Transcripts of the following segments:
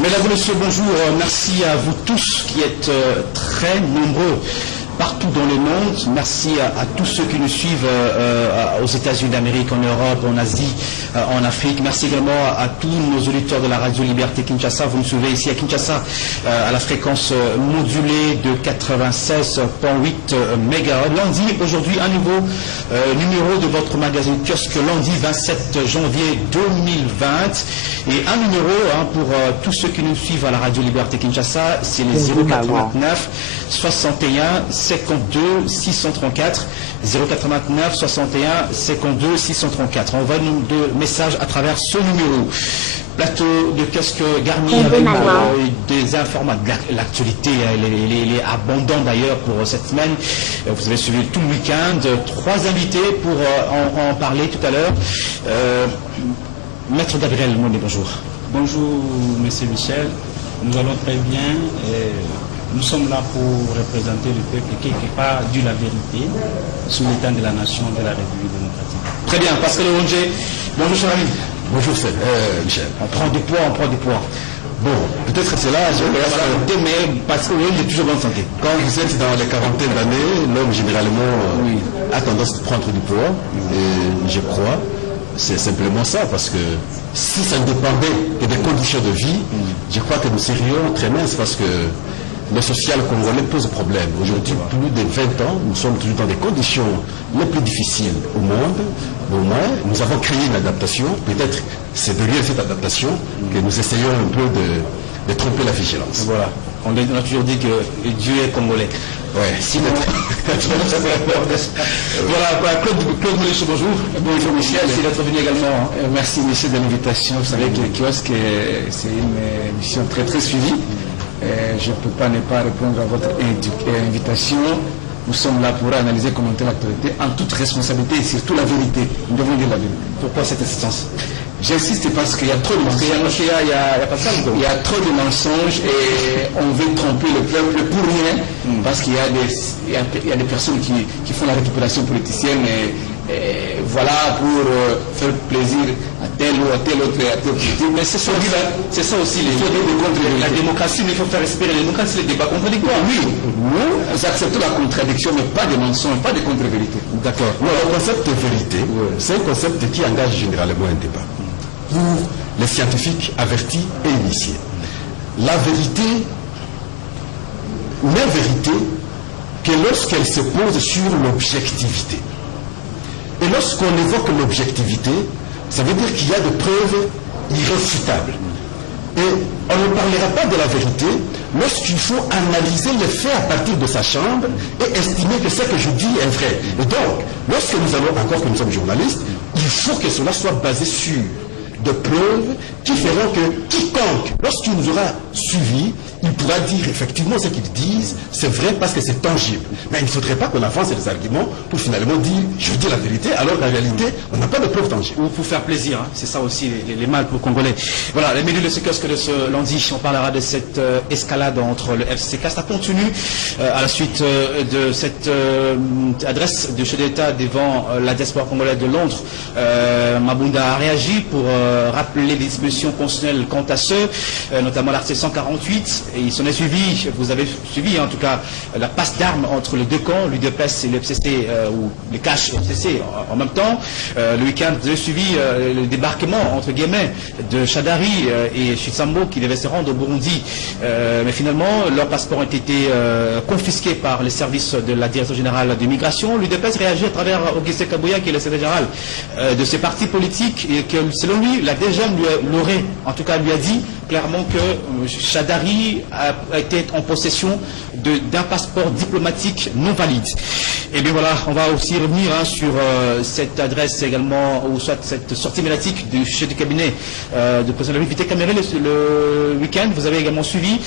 Mesdames, Messieurs, bonjour. Merci à vous tous qui êtes très nombreux partout dans le monde. Merci à tous ceux qui nous suivent aux États-Unis d'Amérique, en Europe, en Asie, en Afrique. Merci également à tous nos auditeurs de la Radio Liberté Kinshasa. Vous nous suivez ici à Kinshasa à la fréquence modulée de 96.8 MHz. Lundi, aujourd'hui, un nouveau numéro de votre magazine kiosque, lundi 27 janvier 2020. Et un numéro pour tous ceux qui nous suivent à la Radio Liberté Kinshasa, c'est les 089 61 52 634 089 61 52 634. On va nous de messages à travers ce numéro. Plateau de casque garni avec des informations. L'actualité, elle est abondante d'ailleurs pour cette semaine. Vous avez suivi tout le week-end. 3 invités pour en parler tout à l'heure. Maître Gabriel Mondé, bonjour. Bonjour, Monsieur Michel. Nous allons très bien. Nous sommes là pour représenter le peuple qui quelque part dit la vérité sur l'état de la nation de la République démocratique. Très bien, Pascal Ronge. Bonjour, cher ami. Bonjour, Michel. On prend du poids, Bon, peut-être que c'est là, mais parce que est toujours bonne santé. Quand vous êtes dans les quarantaines d'années, l'homme généralement a tendance à prendre du poids. Et je crois, c'est simplement ça, parce que si ça ne dépendait que des conditions de vie, je crois que nous serions très minces, parce que le social congolais pose problème. Aujourd'hui, plus de 20 ans, nous sommes toujours dans des conditions les plus difficiles au monde. Au moins, nous avons créé une adaptation. Peut-être c'est derrière cette adaptation que nous essayons un peu de tromper la vigilance. Voilà. On a toujours dit que Dieu est congolais. Ouais. Si voilà, Claude Moulichou, bonjour. Bonjour Michel. Merci d'être venu également. Merci Michel de l'invitation. Vous savez que le kiosque, c'est une émission très très suivie. Je ne peux pas ne pas répondre à votre invitation. Nous sommes là pour analyser, commenter l'actualité en toute responsabilité et surtout la vérité. Nous devons dire la vérité. Pourquoi cette insistance? J'insiste parce qu'il y a trop de mensonges. Il y a trop de mensonges et on veut tromper le peuple pour rien parce qu'il y a des personnes qui font la récupération politicienne et voilà pour faire plaisir à tel ou à tel autre politique. Mais c'est ça aussi la démocratie, mais il faut faire respirer la démocratie, c'est les débats contradictoires. Oui, nous acceptons la contradiction, mais pas de mensonges, pas de contre-vérité. D'accord. Le concept de vérité, c'est un concept qui engage généralement un débat. Pour les scientifiques avertis et initiés. La vérité n'est vérité que lorsqu'elle se pose sur l'objectivité. Et lorsqu'on évoque l'objectivité, ça veut dire qu'il y a des preuves irréfutables. Et on ne parlera pas de la vérité lorsqu'il faut analyser les faits à partir de sa chambre et estimer que ce que je dis est vrai. Et donc, lorsque nous allons, encore que nous sommes journalistes, il faut que cela soit basé sur de preuves qui feront que quiconque, lorsqu'il nous aura suivis, il pourra dire effectivement ce qu'ils disent, c'est vrai parce que c'est tangible. Mais il ne faudrait pas qu'on avance des arguments pour finalement dire je dis la vérité, alors qu'en réalité, on n'a pas de preuves tangibles. Ou pour faire plaisir, c'est ça aussi les mal pour les Congolais. Voilà, les milieux de ce kiosque de ce lundi, on parlera de cette escalade entre le FCK. Ça continue à la suite de cette adresse du chef d'État devant la diaspora congolaise de Londres. Mabunda a réagi pour rappeler les dispositions constitutionnelles quant à ce, notamment l'article 148, et il s'en est suivi, vous avez suivi en tout cas la passe d'armes entre les deux camps, l'UDPS et le FCC, ou les caches FCC en même temps. Le week-end, vous avez suivi le débarquement, entre guillemets, de Chadari et Chitsambo qui devaient se rendre au Burundi, mais finalement leurs passeports ont été confisqués par les services de la Direction Générale de Migration. L'UDPS réagit à travers Augustin Kabouya, qui est le secrétaire général de ces partis politiques, et que selon lui, la DGM lui a dit clairement que Chadari a été en possession d'un passeport diplomatique non valide. Et bien voilà, on va aussi revenir sur cette adresse également, ou soit cette sortie médiatique du chef du cabinet du président de la République, Caméré, le week-end. Vous avez également suivi,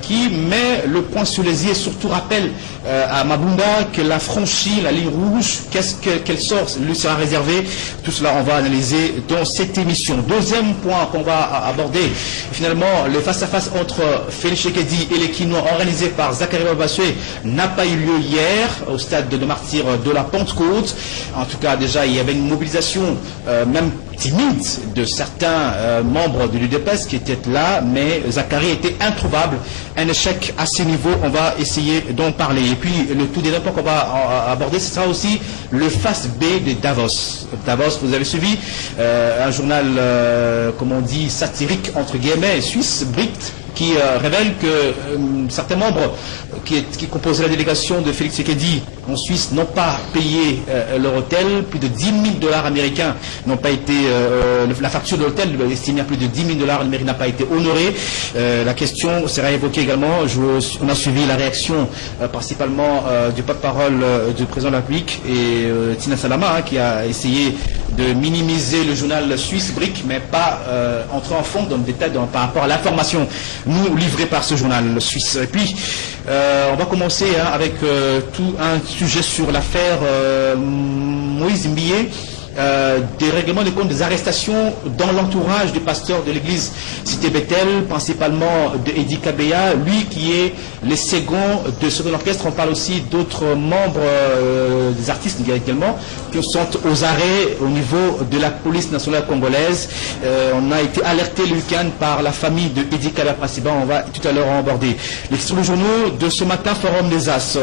qui met le point sur les i et surtout rappelle à Mabunda qu'elle a franchi la ligne rouge. Quel sort lui sera réservé? Tout cela, on va analyser dans cette émission. Deuxième point qu'on va aborder, finalement, le face-à-face entre Félix Tshisekedi et les Kinois organisé par Zachary Bassoué n'a pas eu lieu hier au stade de martyrs de la Pentecôte. En tout cas, déjà, il y avait une mobilisation, même timide de certains membres de l'UDPS qui étaient là, mais Zacharie était introuvable. Un échec à ce niveau, on va essayer d'en parler. Et puis le tout dernier point qu'on va aborder, ce sera aussi le face B de Davos. Davos, vous avez suivi, un journal, comme on dit, satirique, entre guillemets, suisse, Bricht, qui révèle que certains membres qui composaient la délégation de Félix Tshisekedi en Suisse n'ont pas payé leur hôtel. Plus de 10 000 $ américains n'ont pas été... la facture de l'hôtel, estimée à plus de 10 000 $ américains, n'a pas été honorée. La question sera évoquée également. On a suivi la réaction principalement du porte-parole du président de la République et Tina Salama, qui a essayé de minimiser le journal suisse Brick, mais pas entrer en fond dans le détail par rapport à l'information nous livrée par ce journal suisse. Et puis, on va commencer avec tout un sujet sur l'affaire Moïse Mbié. Des règlements de compte, des arrestations dans l'entourage du pasteur de l'église Cité Bethel, principalement de Eddie Kabeya, lui qui est le second de ce orchestre. On parle aussi d'autres membres, des artistes également, qui sont aux arrêts au niveau de la police nationale congolaise. On a été alerté le week-end par la famille de Eddie Kabeya principalement. On va tout à l'heure en aborder. Les titres de journaux de ce matin, Forum des As.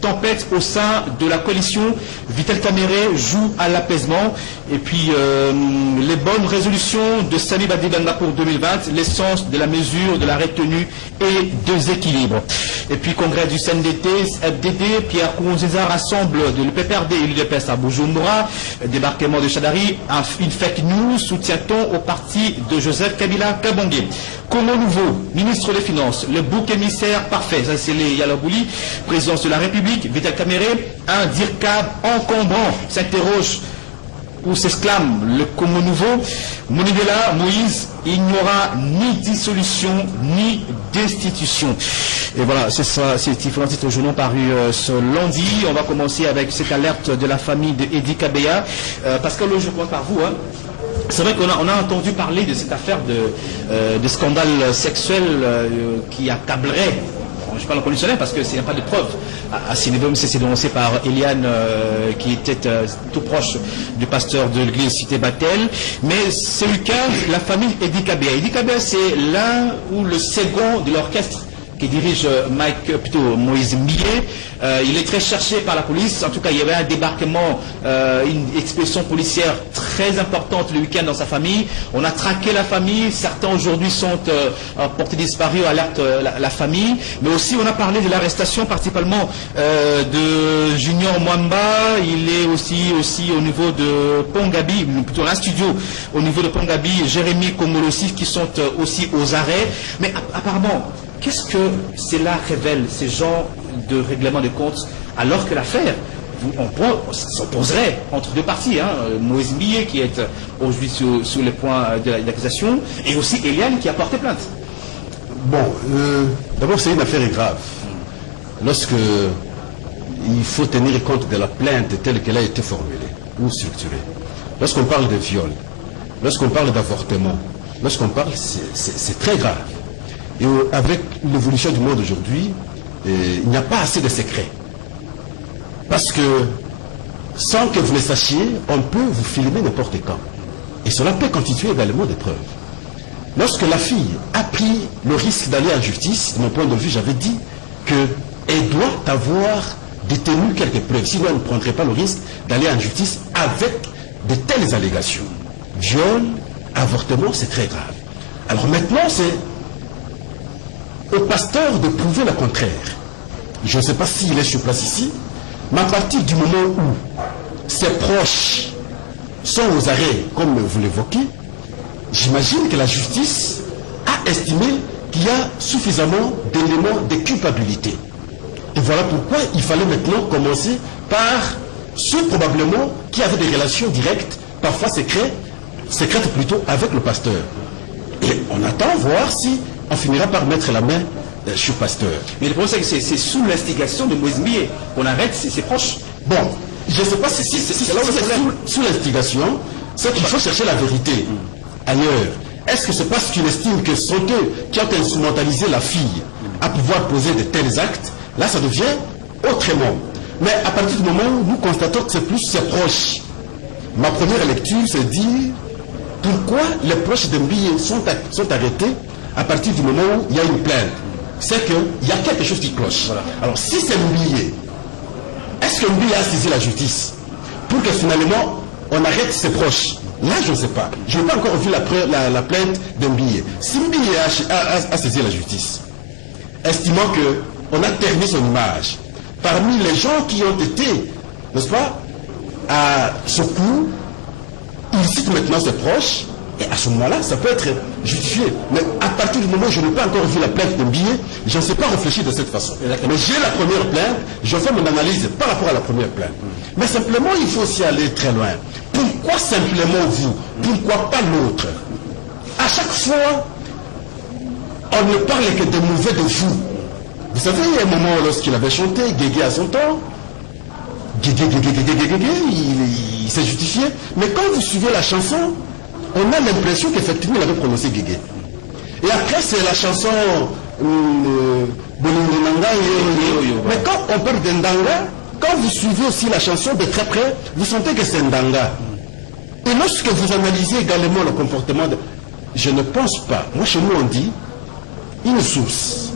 Tempête au sein de la coalition. Vital Kamerhe joue à l'apaisement. Et puis les bonnes résolutions de Sami Badibanga pour 2020, l'essence de la mesure, de la retenue et des équilibres. Et puis congrès du CNDT, FDD, Pierre Kourouziza rassemble de l'UPPRD et l'UDPS à Bujumbura, débarquement de Chadari, une fake news, soutient-on au parti de Joseph Kabila Kabongé. Congo Nouveau, ministre des Finances, le bouc émissaire parfait, ça c'est les Yalabouli, présidence de la République, Vital Kamerhe, un DIRCAB encombrant, s'interroge où s'exclame le Congo Nouveau. Monidela, Moïse, il n'y aura ni dissolution ni destitution. Et voilà, c'est ça, c'est différents titres journaux parus ce lundi. On va commencer avec cette alerte de la famille de Eddie Kabeya. Pascal, je commence par vous. C'est vrai qu'on a entendu parler de cette affaire de scandale sexuel qui accablerait, je parle en conditionnel parce qu'il n'y a pas de preuves à ce niveau, mais c'est dénoncé par Eliane qui était tout proche du pasteur de l'église Cité Bethel. Mais ce week-end, la famille Eddie Kabeya. Eddie Kabeya, c'est l'un ou le second de l'orchestre qui dirige Moïse Mbié. Il est très cherché par la police. En tout cas, il y avait un débarquement, une expédition policière très importante le week-end dans sa famille. On a traqué la famille. Certains aujourd'hui sont portés disparus, alerte la famille. Mais aussi, on a parlé de l'arrestation principalement de Junior Mwamba. Il est aussi au niveau de Pongabi, plutôt un studio au niveau de Pongabi, Jérémy Komolossi qui sont aussi aux arrêts. Mais apparemment, qu'est-ce que cela révèle, ces genres de règlement de comptes, alors que l'affaire s'opposerait entre deux parties, Moïse Mbié qui est aujourd'hui sous les points d'accusation, et aussi Eliane qui a porté plainte. Bon, d'abord c'est une affaire grave. Lorsque il faut tenir compte de la plainte telle qu'elle a été formulée ou structurée, lorsqu'on parle de viol, lorsqu'on parle d'avortement, lorsqu'on parle, c'est très grave. Et avec l'évolution du monde aujourd'hui, il n'y a pas assez de secrets. Parce que, sans que vous le sachiez, on peut vous filmer n'importe quand. Et cela peut constituer également des preuves. Lorsque la fille a pris le risque d'aller en justice, de mon point de vue, j'avais dit qu'elle doit avoir détenu quelques preuves. Sinon, elle ne prendrait pas le risque d'aller en justice avec de telles allégations. Viol, avortement, c'est très grave. Alors maintenant, c'est au pasteur de prouver le contraire. Je ne sais pas s'il est sur place ici, mais à partir du moment où ses proches sont aux arrêts, comme vous l'évoquez, j'imagine que la justice a estimé qu'il y a suffisamment d'éléments de culpabilité. Et voilà pourquoi il fallait maintenant commencer par ceux probablement qui avaient des relations directes, parfois secrètes plutôt, avec le pasteur. Et on attend voir si on finira par mettre la main sur pasteur. Mais le problème, c'est que c'est sous l'instigation de Moïse Mbié qu'on arrête ses proches. Bon, je ne sais pas si c'est là où c'est sous l'instigation, c'est qu'il faut chercher la vérité ailleurs. Est-ce que c'est parce qu'il estime que ce sont eux qui ont instrumentalisé la fille à pouvoir poser de tels actes? Là, ça devient autrement. Mais à partir du moment où nous constatons que c'est plus ses proches, ma première lecture, c'est dire pourquoi les proches d'Mbillé sont arrêtés à partir du moment où il y a une plainte? C'est qu'il y a quelque chose qui cloche. Voilà. Alors, si c'est Mbillé, est-ce que Mbillé a saisi la justice pour que finalement on arrête ses proches? Là, je ne sais pas. Je n'ai pas encore vu la plainte d'Mbillé. Si Mbillé a saisi la justice, estimant qu'on a terni son image, parmi les gens qui ont été, n'est-ce pas, à ce coup, il cite maintenant ses proches, et à ce moment-là, ça peut être justifié. Mais à partir du moment où je n'ai pas encore vu la plainte d'Mbillé, je ne sais pas réfléchir de cette façon. Mais j'ai la première plainte, je fais mon analyse par rapport à la première plainte. Mais simplement, il faut aussi aller très loin. Pourquoi simplement vous? Pourquoi pas l'autre? À chaque fois, on ne parle que de mauvais de vous. Vous savez, il y a un moment lorsqu'il avait chanté, Guégué à son temps, Guégué, il s'est justifié. Mais quand vous suivez la chanson, on a l'impression qu'effectivement il avait prononcé Guégué. Et après, c'est la chanson mais quand on parle d'Ndanga, quand vous suivez aussi la chanson de très près, vous sentez que c'est Ndanga. Et lorsque vous analysez également le comportement de... Je ne pense pas. Moi, chez nous, on dit, une source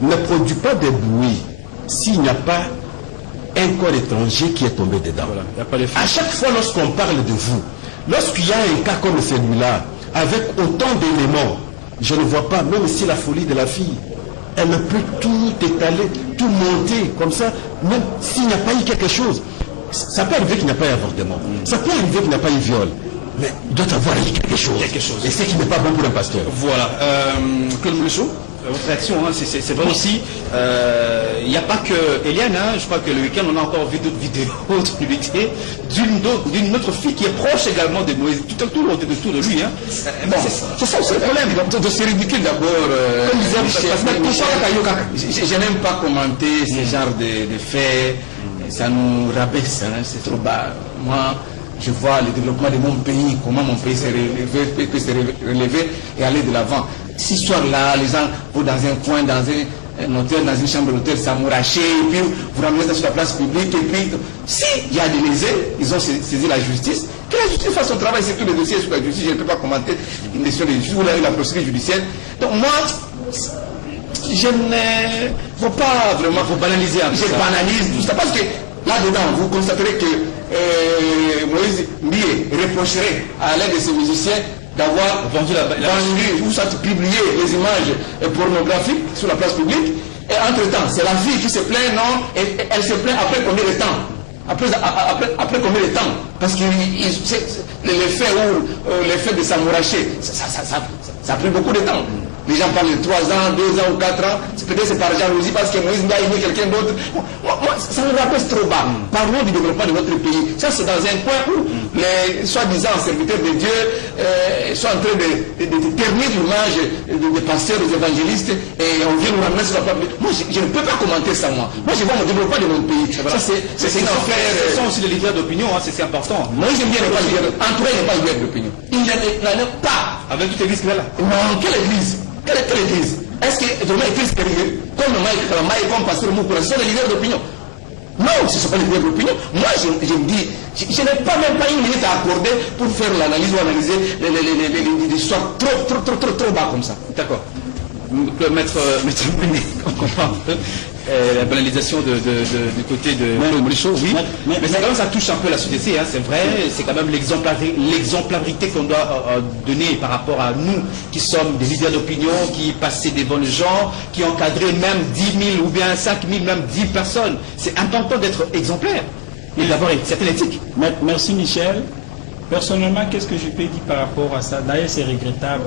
ne produit pas de bruit s'il n'y a pas un corps étranger qui est tombé dedans. Voilà, y a pas à chaque fois, lorsqu'on parle de vous, lorsqu'il y a un cas comme celui-là, avec autant d'éléments, je ne vois pas, même si la folie de la fille, elle peut tout étaler, tout monter comme ça, même s'il n'y a pas eu quelque chose. Ça peut arriver qu'il n'y a pas eu avortement. Ça peut arriver qu'il n'y a pas eu viol. Mais il doit avoir eu quelque chose. Et c'est qui n'est pas bon pour un pasteur. Voilà. Claude Moulichou, votre réaction, hein, c'est vrai aussi. Il n'y a pas que Eliane, hein, je crois que le week-end, on a encore vu d'autres vidéos d'une autre fille qui est proche également de Moïse. Tout autour de lui. Hein. Bon, c'est ça le problème. C'est ridicule d'abord. Je n'aime pas commenter ce genre de faits. Ça nous rabaisse, hein, c'est trop bas. Moi, je vois le développement de mon pays, comment mon pays peut se relever et aller de l'avant. Cette histoire-là, les gens vont dans un coin, dans un hôtel, dans une chambre d'hôtel, s'amouracher, et puis vous ramenez ça sur la place publique, et puis, s'il y a des lésés, ils ont saisi la justice, que la justice fasse son travail, c'est tout le dossier sur la justice, je ne peux pas commenter une question de justice, vous avez la procédure judiciaire. Donc moi, je ne faut pas vraiment banaliser un peu ça. Je banalise tout ça, parce que là-dedans, vous constaterez que Moïse Mbillé reprocherait à l'aide de ses musiciens d'avoir vendu ou soit publié les images pornographiques sur la place publique. Et entre-temps, c'est la fille qui se plaint, non? Et elle se plaint après combien de temps? Après combien de temps? Parce que l'effet de s'amouracher, ça a pris beaucoup de temps. Les gens parlent de 3 ans, 2 ans ou 4 ans. Peut-être c'est par jalousie parce que Moïse a aimé quelqu'un d'autre. Moi, ça me rappelle trop bas. Parlons du développement de notre pays. Ça, c'est dans un coin où les soi-disant serviteurs de Dieu sont en train de ternir l'image des pasteurs, des évangélistes, et on vient nous ramener sur la place. Moi, je ne peux pas commenter ça, moi. Moi, je vois le développement de mon pays. Ça, c'est une affaire. Ce sont aussi les leaders d'opinion, hein, c'est important. Moi, j'aime bien ne pas leader. Entouré n'est pas leader d'opinion. Il n'en est pas. Avec toute l'église qu'il est là. Non, quelle église? Quelle église? Est-ce que vraiment l'église sérieux, comme Maï, comme Pasteur Moukura, ce sont les leaders d'opinion? Non, ce ne sont pas les leaders d'opinion. Moi, je me dis, je n'ai pas même pas une minute à accorder pour faire l'analyse ou analyser les histoires trop bas comme ça. D'accord. Maître Mené, on comprend un peu la banalisation du côté de Moulichou, oui. Mais c'est quand même, ça touche un peu la société, hein, c'est vrai. C'est quand même l'exemplarité qu'on doit donner par rapport à nous qui sommes des leaders d'opinion, qui passaient devant les gens, qui encadraient même 10 000 ou bien 5 000, même 10 personnes. C'est important d'être exemplaire et d'avoir une certaine éthique. Merci Michel. Personnellement, qu'est-ce que je peux dire par rapport à ça? D'ailleurs, c'est regrettable.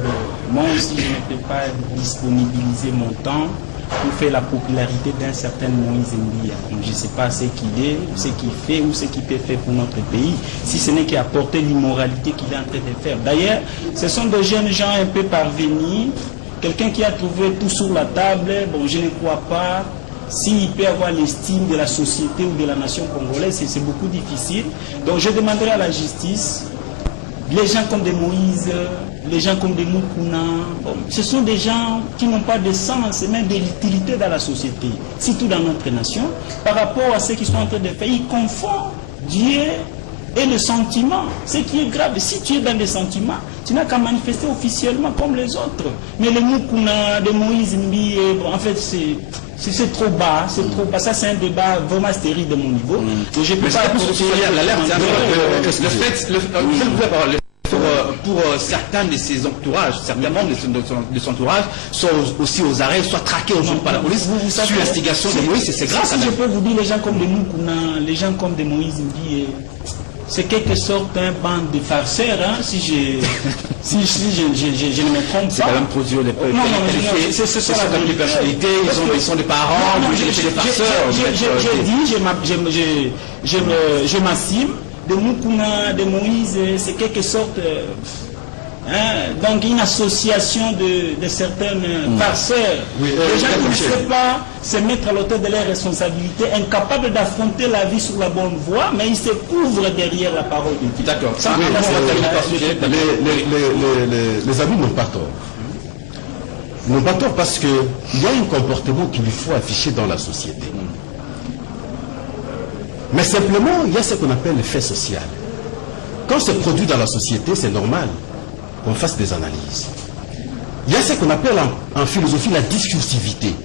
Moi aussi, je ne peux pas disponibiliser mon temps pour faire la popularité d'un certain Moïse Mbillé. Je ne sais pas ce qu'il est, ce qu'il fait ou ce qu'il peut faire pour notre pays, si ce n'est qu'apporter l'immoralité qu'il est en train de faire. D'ailleurs, ce sont des jeunes gens un peu parvenus. Quelqu'un qui a trouvé tout sur la table, bon, je ne crois pas. S'il peut avoir l'estime de la société ou de la nation congolaise, c'est beaucoup difficile. Donc je demanderai à la justice, les gens comme des Moïse, les gens comme des Mukuna, bon, ce sont des gens qui n'ont pas de sens et même de l'utilité dans la société, surtout dans notre nation. Par rapport à ce qu'ils sont en train de faire, ils confondent Dieu et le sentiment. Ce qui est grave, si tu es dans des sentiments, tu n'as qu'à manifester officiellement comme les autres. Mais le Mukuna de Moïse Mbi, bon, en fait, c'est trop bas, c'est trop bas. Ça, c'est un débat vraiment stérile de mon niveau. Donc, je peux pas pour certains de ses entourages, certains membres de son entourage, soit aussi aux arrêts, soit traqués aujourd'hui par la police, sur l'instigation de Moïse, c'est grave. Si je peux vous dire, les gens comme de Mukuna, les gens comme de Moïse Mbi, c'est quelque sorte un band de farceurs, hein, si je ne me trompe pas. C'est quand même trop dur de c'est ça comme des personnalités, ils sont des parents, des farceurs. Je m'assume, de Mukuna, de Moïse, c'est quelque sorte... donc une association de certaines farceurs, des gens qui ne savent pas se mettre à l'auteur de leurs responsabilités, incapables d'affronter la vie sur la bonne voie, mais ils se couvrent derrière la parole de Dieu. D'accord. Les amis n'ont pas tort. Ils n'ont pas tort parce qu'il y a un comportement qu'il faut afficher dans la société. Mais simplement, il y a ce qu'on appelle le fait social. Quand c'est produit dans la société, c'est normal qu'on fasse des analyses. Il y a ce qu'on appelle en philosophie la discursivité.